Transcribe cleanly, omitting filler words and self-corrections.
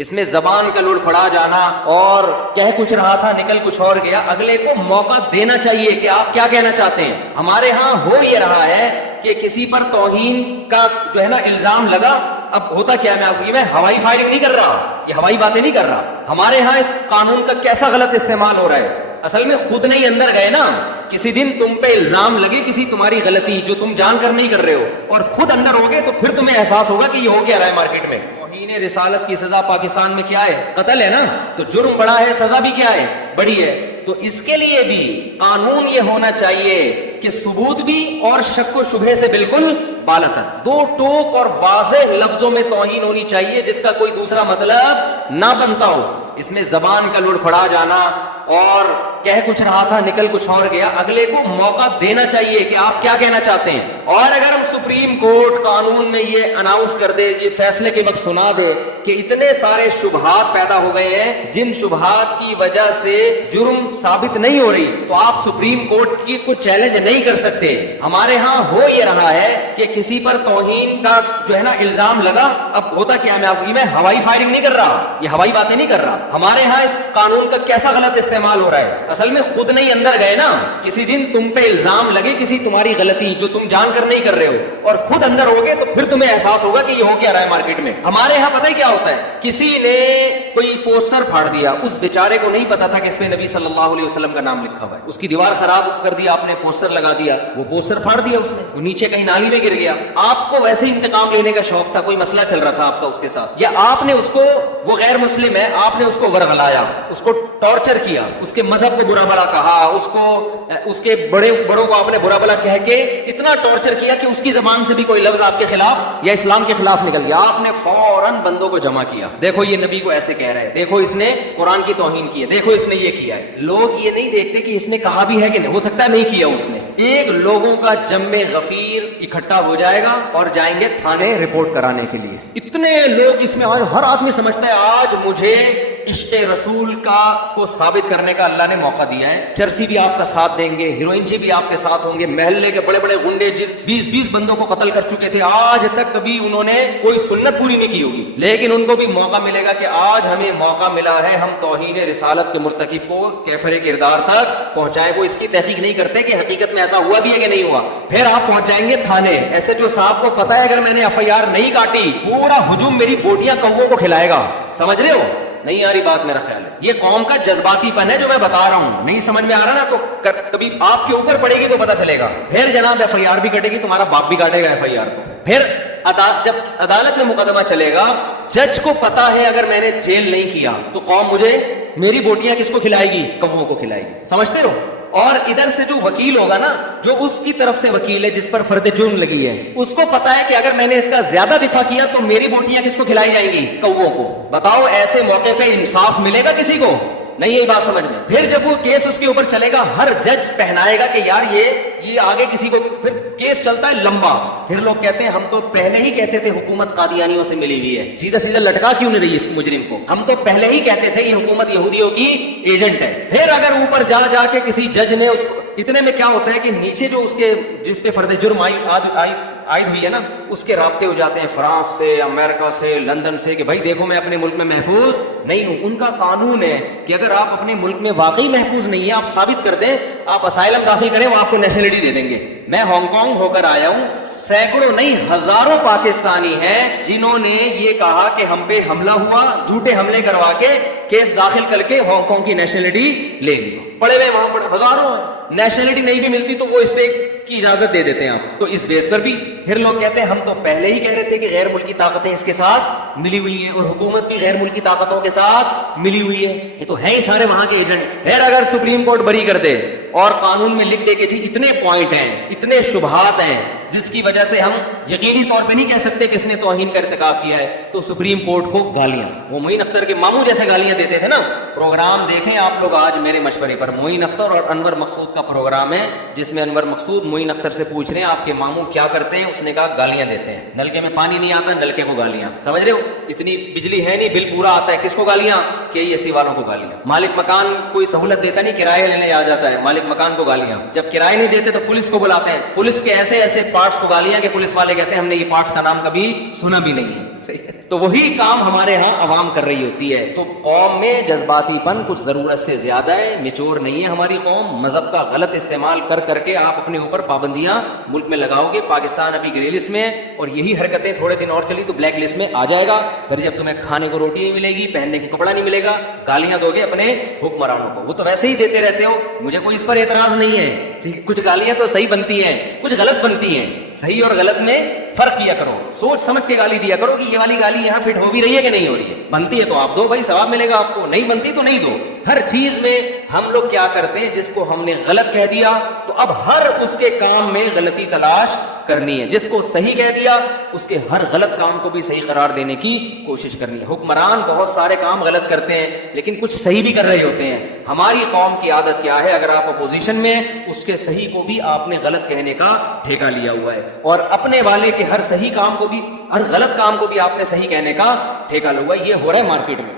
اس میں زبان کا لڑکھڑا جانا اور کہہ کچھ رہا تھا نکل کچھ اور گیا. اگلے کو موقع دینا چاہیے کہ آپ کیا کہنا چاہتے ہیں. ہمارے ہاں ہو یہ رہا ہے کہ کسی پر توہین کا جو ہے نا الزام لگا. اب ہوتا کیا ہے, میں ہوائی فائرنگ نہیں کر رہا, یہ ہوائی باتیں نہیں کر رہا. ہمارے ہاں اس قانون کا کیسا غلط استعمال ہو رہا ہے. اصل میں خود نہیں اندر گئے نا, کسی دن تم پہ الزام لگے کسی تمہاری غلطی جو تم جان کر نہیں کر رہے ہو, اور خود اندر ہوگے تو پھر تمہیں احساس ہوگا کہ یہ ہو کیا رہا ہے مارکیٹ میں. توہین رسالت کی سزا پاکستان میں کیا ہے؟ قتل ہے نا. تو جرم بڑا ہے, سزا بھی کیا ہے؟ بڑی ہے. تو اس کے لیے بھی قانون یہ ہونا چاہیے کہ ثبوت بھی اور شک و شبہے سے بالکل بالاتر, دو ٹوک اور واضح لفظوں میں توہین ہونی چاہیے جس کا کوئی دوسرا مطلب نہ بنتا ہو. اس میں زبان کا لڑکھڑا جانا اور کہہ کچھ رہا تھا نکل کچھ اور گیا, اگلے کو موقع دینا چاہیے کہ آپ کیا کہنا چاہتے ہیں. اور اگر ہم سپریم کورٹ قانون میں یہ اناؤنس کر دے, یہ فیصلے کے وقت سنا دے کہ اتنے سارے شبہات پیدا ہو گئے ہیں جن شبہات کی وجہ سے جرم ثابت نہیں ہو رہی, تو آپ سپریم کورٹ کی کچھ چیلنج نہیں کر سکتے. ہمارے ہاں ہو یہ رہا ہے کہ کسی پر توہین کا جو ہے نا الزام لگا. اب ہوتا کیا ہے, میں ہوائی فائرنگ نہیں کر رہا, یہ ہوائی باتیں نہیں کر رہا. ہمارے ہاں اس قانون کا کیسا غلط استعمال ہو رہا ہے. اصل میں خود نہیں اندر گئے نا, کسی دن تم پہ الزام لگے کسی تمہاری غلطی جو تم جان کر نہیں کر رہے ہو, اور خود اندر ہوگے تو پھر تمہیں احساس ہوگا کہ یہ ہو کیا رہا ہے مارکیٹ میں. ہمارے ہاں پتہ ہے کیا ہوتا ہے, کسی نے کوئی پوسٹر پھاڑ دیا, اس بیچارے کو نہیں پتا تھا کہ اس پہ نبی صلی اللہ علیہ وسلم کا نام لکھا ہوا ہے. اس کی دیوار خراب کر دیا آپ نے, پوسٹر لگا دیا, وہ پوسٹر پھاڑ دیا اس نے, وہ نیچے کہیں نالی میں گر گیا. آپ کو ویسے ہی انتقام لینے کا شوق تھا, کوئی مسئلہ چل رہا تھا آپ کا اس کے ساتھ, یا آپ نے اس کو, وہ غیر مسلم ہے, آپ نے اس کو ورغلایا, اس کو ٹارچر کیا, اس کے مذہب کو برا بھلا کہا, اس کو, اس کے بڑوں کو آپ نے برا بھلا کہہ کے اتنا ٹارچر کیا کہ اس کی زبان سے بھی کوئی لفظ آپ کے خلاف یا اسلام کے خلاف نکل گیا. آپ نے فوراً بندوں کو جمع کیا, دیکھو یہ نبی کو ایسے کہہ رہے ہیں, دیکھو اس نے قرآن کی توہین کی ہے, دیکھو اس نے یہ کیا ہے. لوگ یہ نہیں دیکھتے کہ اس نے کہا بھی ہے کہ نہیں, ہو سکتا ہے نہیں کیا اس نے. ایک لوگوں کا جم غفیر اکٹھا ہو جائے گا اور جائیں گے تھانے رپورٹ کرانے کے لیے. اتنے لوگ اس میں, ہر آدمی سمجھتا ہے آج مجھے عشق رسول کو ثابت کرنے کا اللہ نے موقع دیا ہے. چرسی بھی آپ کا ساتھ دیں گے, ہیروئن جی بھی آپ کے ساتھ ہوں گے, محلے کے بڑے بڑے گنڈے جن 20 بندوں کو قتل کر چکے تھے, آج تک کبھی انہوں نے کوئی سنت پوری نہیں کی ہوگی, لیکن ان کو بھی موقع ملے گا کہ آج ہمیں موقع ملا ہے, ہم توہین رسالت کے مرتکب کو کیفر کردار تک پہنچائے. وہ اس کی تحقیق نہیں کرتے کہ حقیقت میں ایسا ہوا بھی ہے کہ نہیں ہوا. پھر آپ پہنچ جائیں گے تھانے. ایسے جو صاحب کو پتا ہے اگر میں نے FIR نہیں کاٹی پورا ہجوم میری بوٹیاں کووں کو کھلائے گا. سمجھ رہے ہو, نہیں آ رہی بات میرا خیال ہے. یہ قوم کا جذباتی پن ہے جو میں بتا رہا ہوں, نہیں سمجھ میں آ رہا نا تو کبھی آپ کے اوپر پڑے گی تو پتا چلے گا. پھر جناب FIR بھی کٹے گی, تمہارا باپ بھی کاٹے گا FIR. تو پھر جب عدالت میں مقدمہ چلے گا, جج کو پتا ہے اگر میں نے جیل نہیں کیا تو قوم مجھے, میری بوٹیاں کس کو کھلائے گی؟ کووں کو کھلائے گی. سمجھتے ہو؟ اور ادھر سے جو وکیل ہوگا نا, جو اس کی طرف سے وکیل ہے جس پر فرد جرم لگی ہے, اس کو پتا ہے کہ اگر میں نے اس کا زیادہ دفاع کیا تو میری بوٹیاں کس کو کھلائی جائیں گی؟ کووں کو. بتاؤ ایسے موقع پہ انصاف ملے گا کسی کو؟ نہیں. یہی بات سمجھ میں. پھر جب وہ کیس اس کے اوپر چلے گا, ہر جج پہنائے گا کہ یار یہ آگے کسی کو, پھر کیس چلتا ہے لمبا. پھر لوگ کہتے ہیں ہم تو پہلے ہی کہتے تھے حکومت قادیانیوں سے ملی ہوئی ہے, سیدھا سیدھا لٹکا کیوں نہیں رہی اس مجرم کو؟ ہم تو پہلے ہی کہتے تھے یہ حکومت یہودیوں کی ایجنٹ ہے. پھر اگر اوپر جا کے کسی جج نے اس کو, اتنے میں کیا ہوتا ہے کہ نیچے جو اس کے, جس پہ فرد جرم عائد ہوئی ہے نا, اس کے رابطے ہو جاتے ہیں فرانس سے, امریکہ سے, لندن سے, کہ بھائی دیکھو میں اپنے ملک میں محفوظ نہیں ہوں. ان کا قانون ہے کہ اگر آپ اپنے ملک میں واقعی محفوظ نہیں ہے, آپ ثابت کر دیں, آپ اسائلم داخل کریں, وہ آپ کو نیشنلٹی دے دیں گے. میں ہانگ کانگ ہو کر آیا ہوں, سینکڑوں نہیں ہزاروں پاکستانی ہیں جنہوں نے یہ کہا کہ ہم پہ حملہ ہوا, جھوٹے حملے کروا کے کیس داخل کر کے ہانگ کانگ کی نیشنلٹی لے لی. پڑے ہوئے وہاں پر ہزاروں ہیں. نیشنلٹی نہیں بھی ملتی تو وہ اسٹے کی اجازت دے دیتے ہیں آپ. تو اس بیس پر بھی پھر لوگ کہتے ہیں ہم تو پہلے ہی کہہ رہے تھے کہ غیر ملکی طاقتیں اس کے ساتھ ملی ہوئی ہیں, اور حکومت بھی غیر ملکی طاقتوں کے ساتھ ملی ہوئی ہے. یہ تو ہے ہی سارے وہاں کے ایجنٹ. پھر اگر سپریم کورٹ بری کر دے اور قانون میں لکھ دے کہ جی اتنے پوائنٹ ہیں, اتنے شبہات ہیں جس کی وجہ سے ہم یقینی طور پہ نہیں کہہ سکتے کہ اس نے توہین کا ارتکاب کیا ہے, تو سپریم کورٹ کو گالیاں, وہ معین اختر کے ماموں جیسے گالیاں دیتے تھے نا. پروگرام دیکھیں آپ لوگ آج میرے مشورے پر, معین اختر اور انور مقصود کا پروگرام ہے, جس میں انور مقصود معین اختر سے پوچھ رہے ہیں آپ کے ماموں کیا کرتے ہیں. اس نے کہا گالیاں دیتے ہیں, نلکے میں پانی نہیں آتا, نلکے کو گالیاں. سمجھ رہے ہو, اتنی بجلی ہے نہیں, بل پورا آتا ہے, کس کو گالیاں؟ KEC والوں کو گالیاں. مالک مکان کوئی سہولت دیتا نہیں, کرایہ لینے آ جاتا ہے, مالک مکان کو گالیاں. جب کرایہ نہیں دیتے تو پولیس کو بلاتے ہیں, پولیس کے ایسے ایسے پارٹس کو گالیاں کہ پولیس والے کہتے ہیں ہم نے یہ پارٹس کا نام کبھی سنا بھی نہیں ہے. صحیح ہے. تو وہی کام ہمارے ہاں عوام کر رہی ہوتی ہے. تو قوم میں جذباتی پن کچھ ضرورت سے زیادہ ہے, میچور نہیں ہے ہماری قوم. مذہب کا غلط استعمال کر کر کے آپ اپنے اوپر پابندیاں ملک میں لگاؤ گے. پاکستان ابھی گرے لسٹ میں ہے اور یہی حرکتیں تھوڑے دن اور چلی تو بلیک لسٹ میں آ جائے گا. پھر جب تمہیں کھانے کو روٹی نہیں ملے گی, پہننے کو کپڑا نہیں ملے گا, گالیاں دو گے اپنے حکمرانوں کو. وہ تو ویسے ہی دیتے رہتے ہو, مجھے کوئی اس پر اعتراض نہیں ہے. کچھ گالیاں تو صحیح بنتی ہیں, کچھ غلط بنتی ہیں. صحیح اور غلط میں فرق کیا کرو, سوچ سمجھ کے گالی دیا کرو کہ یہ والی گالی یہاں فٹ ہو بھی رہی ہے کہ نہیں ہو رہی ہے. بنتی ہے تو آپ دو بھائی, ثواب ملے گا آپ کو. نہیں بنتی تو نہیں دو. ہر چیز میں ہم لوگ کیا کرتے ہیں, جس کو ہم نے غلط کہہ دیا تو اب ہر اس کے کام میں غلطی تلاش کرنی ہے. جس کو صحیح کہہ دیا اس کے ہر غلط کام کو بھی صحیح قرار دینے کی کوشش کرنی ہے. حکمران بہت سارے کام غلط کرتے ہیں لیکن کچھ صحیح بھی کر رہے ہوتے ہیں. ہماری قوم کی عادت کیا ہے, اگر آپ اپوزیشن میں اس کے صحیح کو بھی آپ نے غلط کہنے کا ٹھیکہ لیا ہوا ہے, اور اپنے والے کے ہر صحیح کام کو بھی, ہر غلط کام کو بھی آپ نے صحیح کہنے کا ٹھیکہ لیا ہوا ہے. یہ ہو رہا ہے مارکیٹ میں.